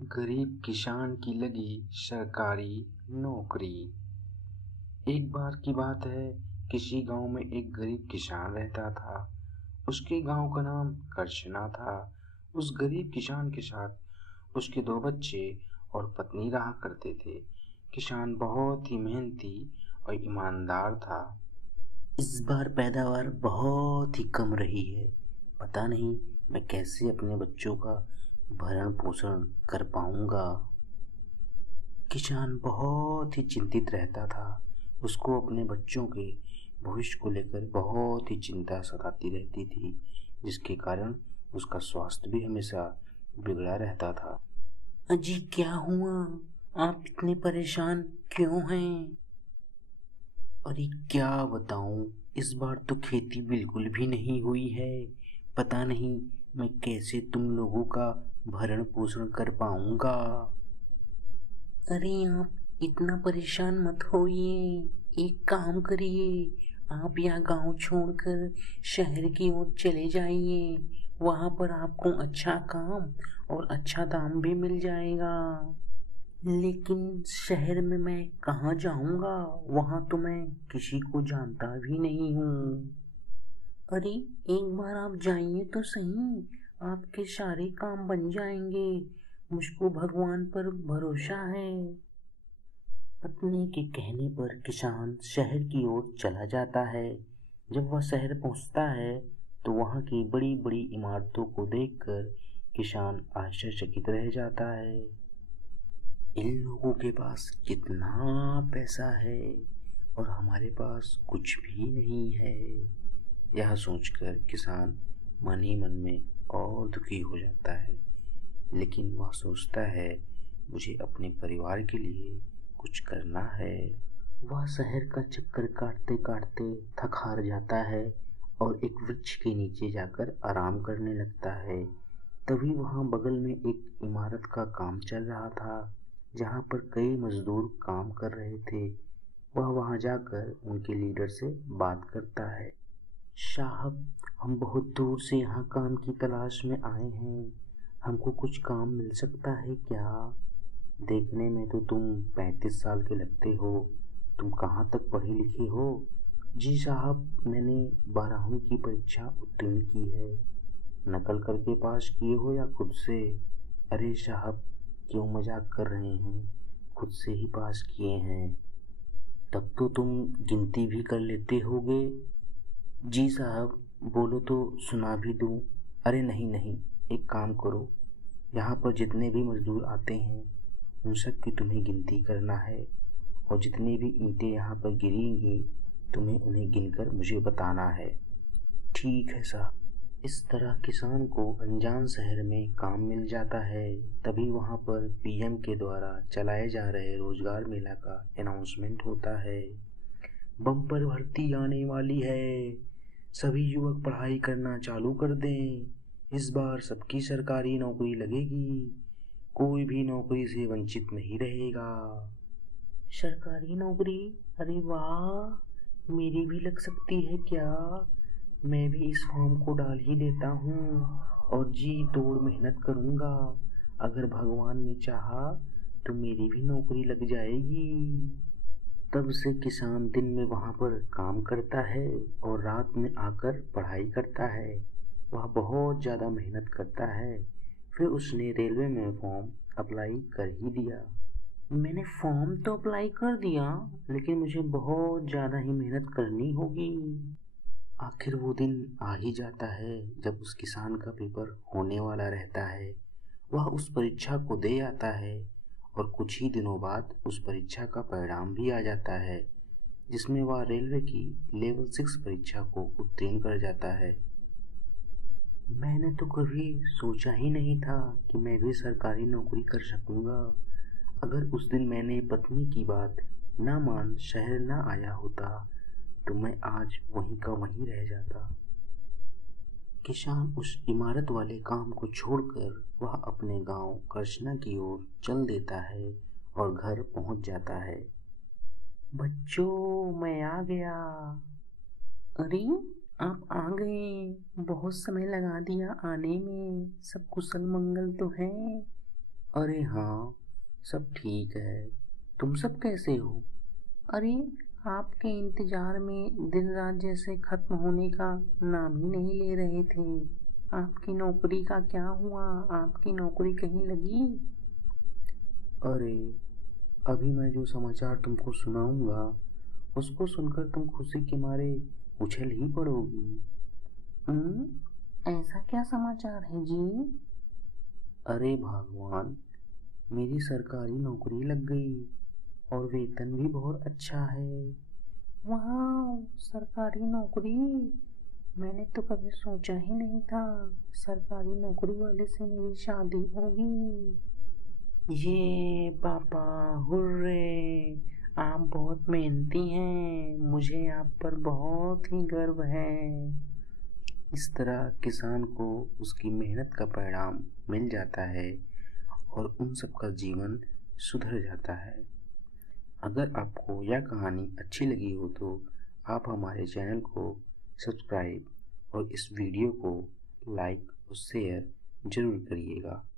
गरीब किसान की लगी सरकारी नौकरी। एक बार की बात है, किसी गांव में एक गरीब किसान रहता था। उसके गांव का नाम करछना था। उस गरीब किसान के साथ उसके 2 बच्चे और पत्नी रहा करते थे। किसान बहुत ही मेहनती और ईमानदार था। इस बार पैदावार बहुत ही कम रही है। पता नहीं मैं कैसे अपने बच्चों का भरण पोषण कर पाऊंगा। किसान बहुत ही चिंतित रहता था। उसको अपने बच्चों के भविष्य को लेकर बहुत ही चिंता सताती रहती थी, जिसके कारण उसका स्वास्थ्य भी हमेशा बिगड़ा रहता था। अजी क्या हुआ? आप इतने परेशान क्यों हैं? अरे क्या बताऊं, इस बार तो खेती बिल्कुल भी नहीं हुई है। पता नहीं मैं कैसे तुम लोगों का भरण पोषण कर पाऊंगा। अरे आप इतना परेशान मत होइए। एक काम करिए, आप यह गांव छोड़कर शहर की ओर चले जाइए। वहां पर आपको अच्छा काम और अच्छा दाम भी मिल जाएगा। लेकिन शहर में मैं कहाँ जाऊंगा? वहां तो मैं किसी को जानता भी नहीं हूँ। अरे एक बार आप जाइए तो सही, आपके सारे काम बन जाएंगे। मुझको भगवान पर भरोसा है। पत्नी के कहने पर किसान शहर की ओर चला जाता है। जब वह शहर पहुंचता है तो वहां की बड़ी बड़ी इमारतों को देखकर किसान आश्चर्यचकित रह जाता है। इन लोगों के पास कितना पैसा है और हमारे पास कुछ भी नहीं है। यह सोचकर किसान मन ही मन में और दुखी हो जाता है। लेकिन वह सोचता है, मुझे अपने परिवार के लिए कुछ करना है। वह शहर का चक्कर काटते काटते थक हार जाता है और एक वृक्ष के नीचे जाकर आराम करने लगता है। तभी वहां बगल में एक इमारत का काम चल रहा था, जहां पर कई मजदूर काम कर रहे थे। वह वहां जाकर उनके लीडर से बात करता है। साहब, हम बहुत दूर से यहाँ काम की तलाश में आए हैं। हमको कुछ काम मिल सकता है क्या? देखने में तो तुम 35 साल के लगते हो। तुम कहाँ तक पढ़े लिखे हो? जी साहब, मैंने 12वीं की परीक्षा उत्तीर्ण की है। नकल करके पास किए हो या खुद से? अरे साहब, क्यों मजाक कर रहे हैं? खुद से ही पास किए हैं। तब तो तुम गिनती भी कर लेते होगे। जी साहब, बोलो तो सुना भी दूं। अरे नहीं नहीं, एक काम करो, यहाँ पर जितने भी मजदूर आते हैं उन सब की तुम्हें गिनती करना है, और जितनी भी ईंटें यहाँ पर गिरेंगी तुम्हें उन्हें गिनकर मुझे बताना है। ठीक है साहब। इस तरह किसान को अनजान शहर में काम मिल जाता है। तभी वहाँ पर पीएम के द्वारा चलाए जा रहे रोजगार मेला का अनाउंसमेंट होता है। बम्पर भर्ती आने वाली है, सभी युवक पढ़ाई करना चालू कर दें। इस बार सबकी सरकारी नौकरी लगेगी, कोई भी नौकरी से वंचित नहीं रहेगा। सरकारी नौकरी? अरे वाह, मेरी भी लग सकती है क्या? मैं भी इस फॉर्म को डाल ही देता हूँ और जी तोड़ मेहनत करूँगा। अगर भगवान ने चाहा तो मेरी भी नौकरी लग जाएगी। तब से किसान दिन में वहाँ पर काम करता है और रात में आकर पढ़ाई करता है। वह बहुत ज़्यादा मेहनत करता है। फिर उसने रेलवे में फॉर्म अप्लाई कर ही दिया। मैंने फॉर्म तो अप्लाई कर दिया, लेकिन मुझे बहुत ज़्यादा ही मेहनत करनी होगी। आखिर वो दिन आ ही जाता है जब उस किसान का पेपर होने वाला रहता है। वह उस परीक्षा को दे आता है और कुछ ही दिनों बाद उस परीक्षा का परिणाम भी आ जाता है, जिसमें वह रेलवे की लेवल 6 परीक्षा को उत्तीर्ण कर जाता है। मैंने तो कभी सोचा ही नहीं था कि मैं भी सरकारी नौकरी कर सकूंगा। अगर उस दिन मैंने पत्नी की बात ना मान शहर ना आया होता तो मैं आज वहीं का वहीं रह जाता। किसान उस इमारत वाले काम को छोड़कर वह अपने गांव करछना की ओर चल देता है और घर पहुंच जाता है। बच्चों, मैं आ गया। अरे आप आ गए, बहुत समय लगा दिया आने में। सब कुशल मंगल तो है? अरे हाँ, सब ठीक है। तुम सब कैसे हो? अरे, आपके इंतजार में दिन रात जैसे खत्म होने का नाम ही नहीं ले रहे थे। आपकी नौकरी का क्या हुआ? आपकी नौकरी कहीं लगी? अरे, अभी मैं जो समाचार तुमको सुनाऊंगा उसको सुनकर तुम खुशी के मारे उछल ही पड़ोगी। ऐसा क्या समाचार है जी? अरे भगवान, मेरी सरकारी नौकरी लग गई और वेतन भी बहुत अच्छा है। वाह, सरकारी नौकरी! मैंने तो कभी सोचा ही नहीं था सरकारी नौकरी वाले से मेरी शादी होगी। ये पापा, हुर्रे! आप बहुत मेहनती हैं, मुझे आप पर बहुत ही गर्व है। इस तरह किसान को उसकी मेहनत का परिणाम मिल जाता है और उन सब का जीवन सुधर जाता है। अगर आपको यह कहानी अच्छी लगी हो तो आप हमारे चैनल को सब्सक्राइब और इस वीडियो को लाइक और शेयर जरूर करिएगा।